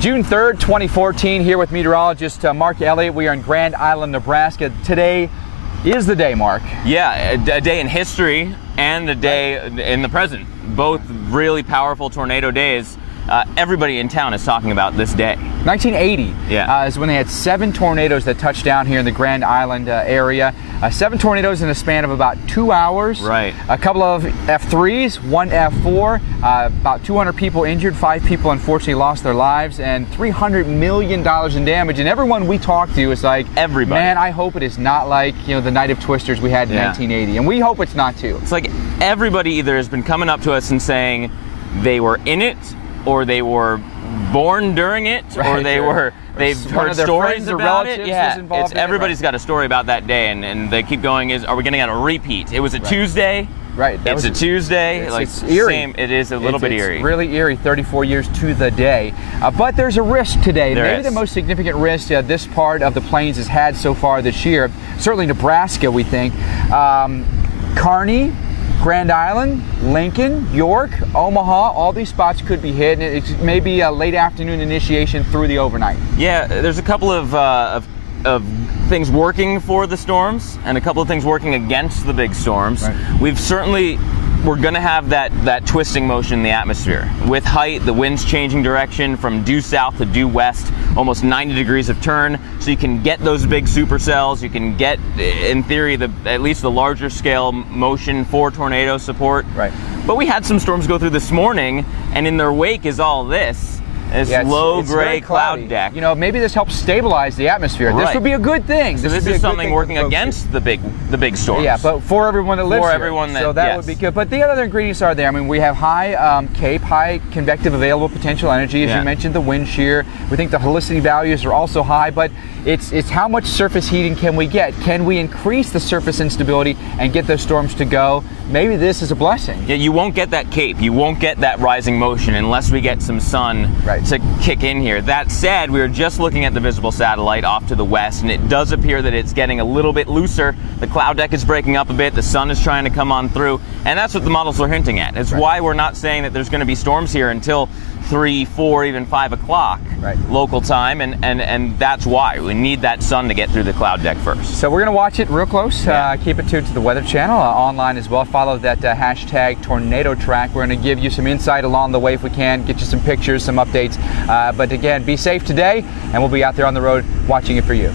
June 3rd, 2014, here with meteorologist Mark Elliot. We are in Grand Island, Nebraska. Today is the day, Mark. Yeah, a day in history and a day in the present. Both really powerful tornado days. Everybody in town is talking about this day. 1980 is when they had 7 tornadoes that touched down here in the Grand Island area. 7 tornadoes in a span of about 2 hours. Right. A couple of F3s, 1 F4. About 200 people injured. 5 people unfortunately lost their lives, and $300 million in damage. And everyone we talk to is like, everybody. Man, I hope it is not like the night of Twisters we had in 1980, and we hope it's not too. It's like everybody either has been coming up to us and saying they were in it, or they were born during it, or they've heard stories about it. Yeah, everybody's got a story about that day, and they keep going. Are we going to get a repeat? It was a Tuesday. Right. It's a Tuesday. It's eerie. It is a little bit eerie. It's really eerie, 34 years to the day. But there's a risk today. Maybe the most significant risk this part of the plains has had so far this year. Certainly Nebraska, we think. Kearney, Grand Island, Lincoln, York, Omaha, all these spots could be hit. It's maybe a late afternoon initiation through the overnight. Yeah, there's a couple of things working for the storms and a couple of things working against the big storms. Right. We're going to have that twisting motion in the atmosphere. With height, the wind's changing direction from due south to due west, almost 90 degrees of turn, so you can get those big supercells. You can get, in theory, at least the larger scale motion for tornado support. Right. But we had some storms go through this morning, and in their wake is all this. It's low gray cloud deck. Maybe this helps stabilize the atmosphere. Right. This would be a good thing. So this is something working against the big storms. Yeah, but for everyone that lives here. So that would be good. But the other ingredients are there. I mean, we have high CAPE, high convective available potential energy. As you mentioned, the wind shear. We think the helicity values are also high, but it's how much surface heating can we get? Can we increase the surface instability and get those storms to go? Maybe this is a blessing. Yeah, you won't get that CAPE. You won't get that rising motion unless we get some sun to kick in here. That said, we were just looking at the visible satellite off to the west, and it does appear that it's getting a little bit looser. The cloud deck is breaking up a bit. The sun is trying to come on through, and that's what the models are hinting at. It's why we're not saying that there's going to be storms here until 3, 4, even 5 o'clock local time, and that's why we need that sun to get through the cloud deck first. So we're going to watch it real close. Keep it tuned to the Weather Channel online as well. Follow that hashtag tornado track. We're going to give you some insight along the way if we can, get you some pictures, some updates. But again, be safe today, and we'll be out there on the road watching it for you.